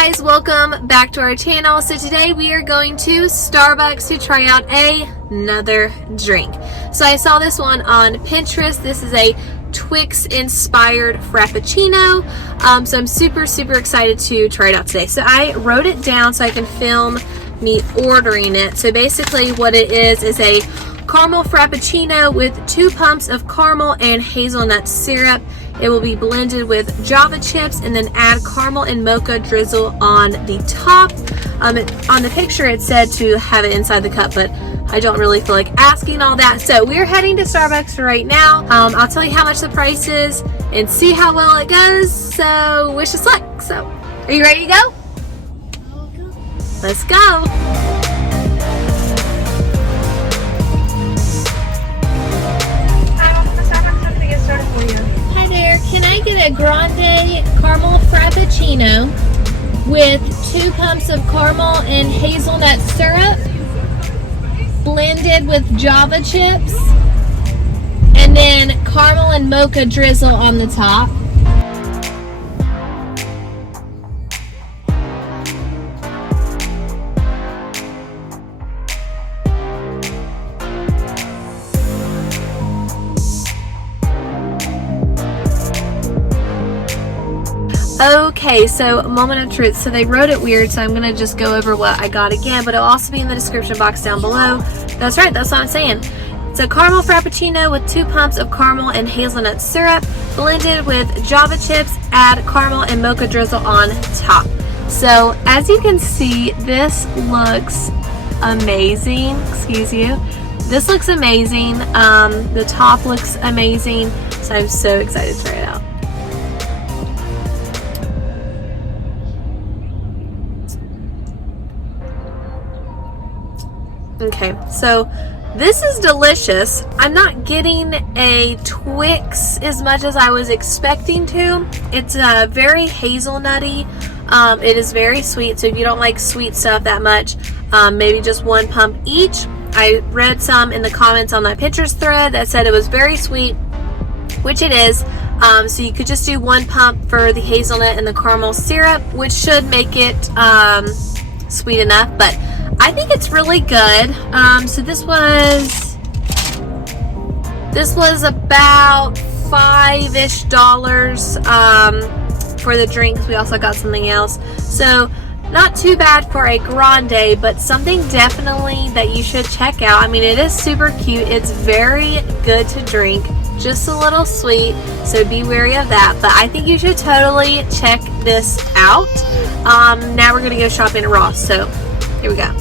guys, welcome back to our channel. So today we are going to Starbucks to try out another drink. So I saw this one on Pinterest. This is a Twix inspired Frappuccino. So I'm super excited to try it out today. So I wrote it down so I can film me ordering it. So basically what it is a caramel Frappuccino with 2 pumps of caramel and hazelnut syrup. It will be blended with Java chips and then add caramel and mocha drizzle on the top. On the picture it said to have it inside the cup, but I don't really feel like asking all that. So we're heading to Starbucks right now. I'll tell you how much the price is and see how well it goes. So wish us luck. So are you ready to go? Let's go. Can I get a grande caramel frappuccino with 2 pumps of caramel and hazelnut syrup blended with Java chips and then caramel and mocha drizzle on the top? Okay, so moment of truth. So they wrote it weird, so I'm gonna just go over what I got again, but it'll also be in the description box down below. That's right, that's what I'm saying. It's a caramel frappuccino with 2 pumps of caramel and hazelnut syrup blended with Java chips, add caramel and mocha drizzle on top. So as you can see, this looks amazing. Excuse you. This looks amazing. The top looks amazing, so I'm so excited to try it out. Okay, so this is delicious. I'm not getting a Twix as much as I was expecting to. It's very hazelnutty. It is very sweet, so if you don't like sweet stuff that much, maybe just 1 pump each. I read some in the comments on my Pinterest thread that said it was very sweet, which it is. So you could just do 1 pump for the hazelnut and the caramel syrup, which should make it sweet enough, but I think it's really good. So this was about $5-ish for the drinks. We also got something else, so not too bad for a grande, but something definitely that you should check out. I mean, it is super cute. It's very good to drink, just a little sweet, so be wary of that, but I think you should totally check this out. Now we're gonna go shopping at Ross, so here we go.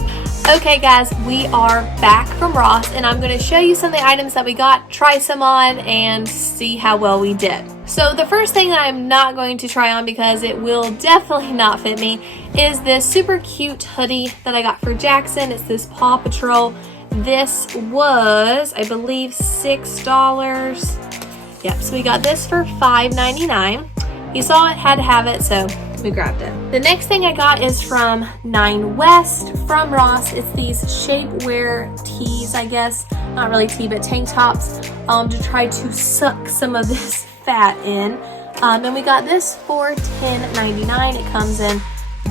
Okay guys, we are back from Ross and I'm going to show you some of the items that we got, try some on, and see how well we did. So the first thing that I'm not going to try on because it will definitely not fit me is this super cute hoodie that I got for Jackson. It's this Paw Patrol. This was, I believe, $6. Yep, so we got this for $5.99. You saw it, had to have it, so we grabbed it. The next thing I got is from 9 West from Ross. It's these shapewear tees, I guess. Not really tee, but tank tops to try to suck some of this fat in. And we got this for $10.99. It comes in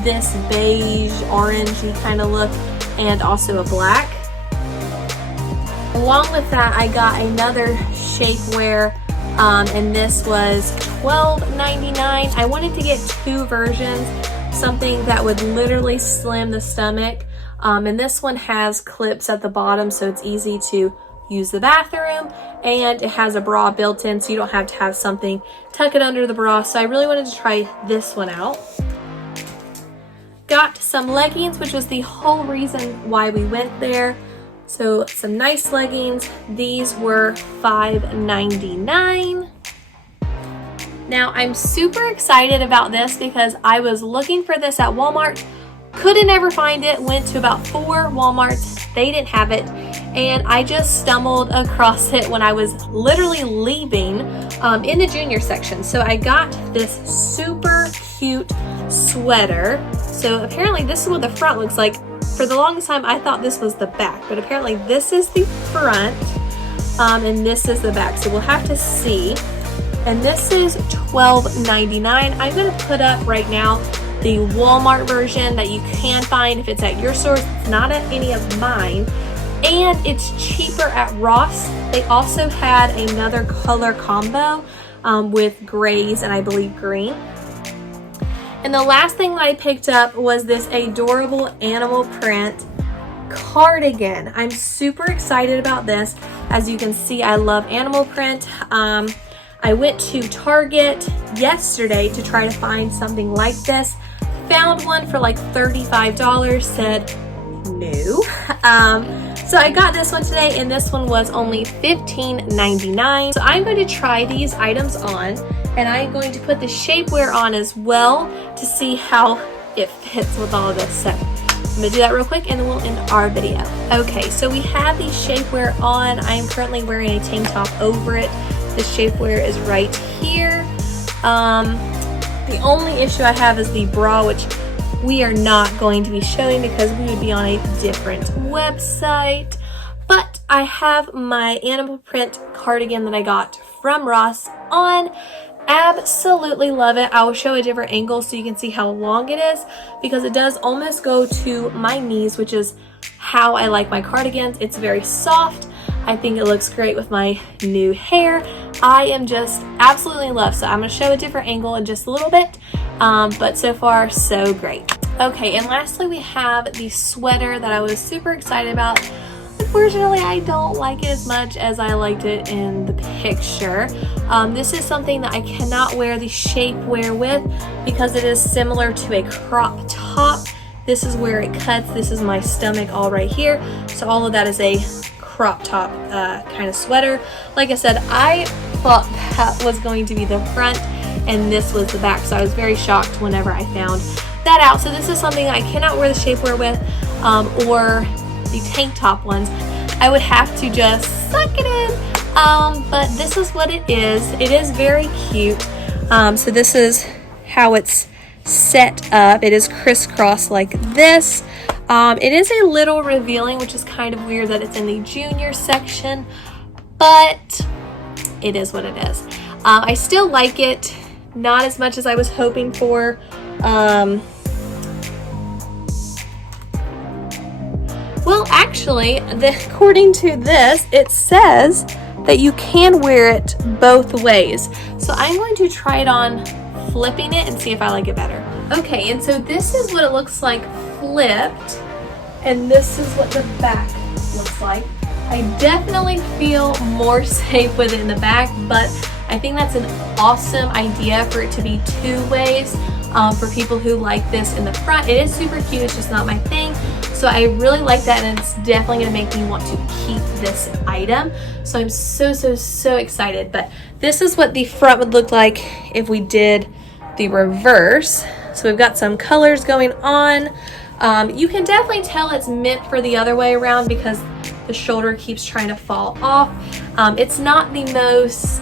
this beige, orangey kind of look and also a black. Along with that, I got another shapewear and this was $12.99. I wanted to get 2 versions, something that would literally slim the stomach. And this one has clips at the bottom, so it's easy to use the bathroom, and it has a bra built in, so you don't have to have something tuck it under the bra. So I really wanted to try this one out. Got some leggings, which was the whole reason why we went there. So some nice leggings. These were $5.99. Now I'm super excited about this because I was looking for this at Walmart, couldn't ever find it, went to about 4 Walmarts, they didn't have it, and I just stumbled across it when I was literally leaving in the junior section. So I got this super cute sweater. So apparently this is what the front looks like. For the longest time I thought this was the back, but apparently this is the front and this is the back, so we'll have to see. And this is $12.99. I'm going to put up right now the Walmart version that you can find if it's at your store. It's not at any of mine. And it's cheaper at Ross. They also had another color combo with grays and I believe green. And the last thing that I picked up was this adorable animal print cardigan. I'm super excited about this. As you can see, I love animal print. I went to Target yesterday to try to find something like this. Found one for like $35, said no. So I got this one today, and this one was only $15.99. So I'm going to try these items on, and I'm going to put the shapewear on as well to see how it fits with all of this. So I'm gonna do that real quick and then we'll end our video. Okay, so we have the shapewear on. I am currently wearing a tank top over it. The shapewear is right here. The only issue I have is the bra, which we are not going to be showing because we would be on a different website. But I have my animal print cardigan that I got from Ross on. Absolutely love it. I will show a different angle so you can see how long it is, because it does almost go to my knees, which is how I like my cardigans. It's very soft. I think it looks great with my new hair. I am just absolutely in love. So I'm going to show a different angle in just a little bit, but so far so great. Okay, and lastly we have the sweater that I was super excited about. Unfortunately, I don't like it as much as I liked it in the picture. This is something that I cannot wear the shapewear with because it is similar to a crop top. This is where it cuts. This is my stomach all right here. So all of that is a crop top kind of sweater. Like I said, I thought that was going to be the front and this was the back. So I was very shocked whenever I found that out. So this is something I cannot wear the shapewear with or the tank top ones. I would have to just suck it in, but this is what it is. It is very cute. So this is how it's set up. It is crisscross like this. It is a little revealing, which is kind of weird that it's in the junior section, but it is what it is. I still like it, not as much as I was hoping for. Well, actually, according to this, it says that you can wear it both ways. So I'm going to try it on flipping it and see if I like it better. Okay, and so this is what it looks like flipped, and this is what the back looks like. I definitely feel more safe with it in the back, but I think that's an awesome idea for it to be two ways. For people who like this in the front, it is super cute. It's just not my thing. So I really like that, and it's definitely going to make me want to keep this item. So I'm so excited. But this is what the front would look like if we did the reverse. So we've got some colors going on. You can definitely tell it's meant for the other way around because the shoulder keeps trying to fall off. It's not the most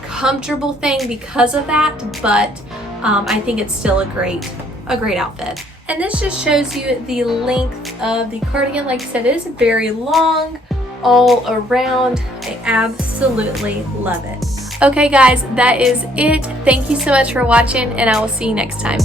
comfortable thing because of that, but I think it's still a great outfit. And this just shows you the length of the cardigan. Like I said, it is very long all around. I absolutely love it. Okay guys, that is it. Thank you so much for watching, and I will see you next time.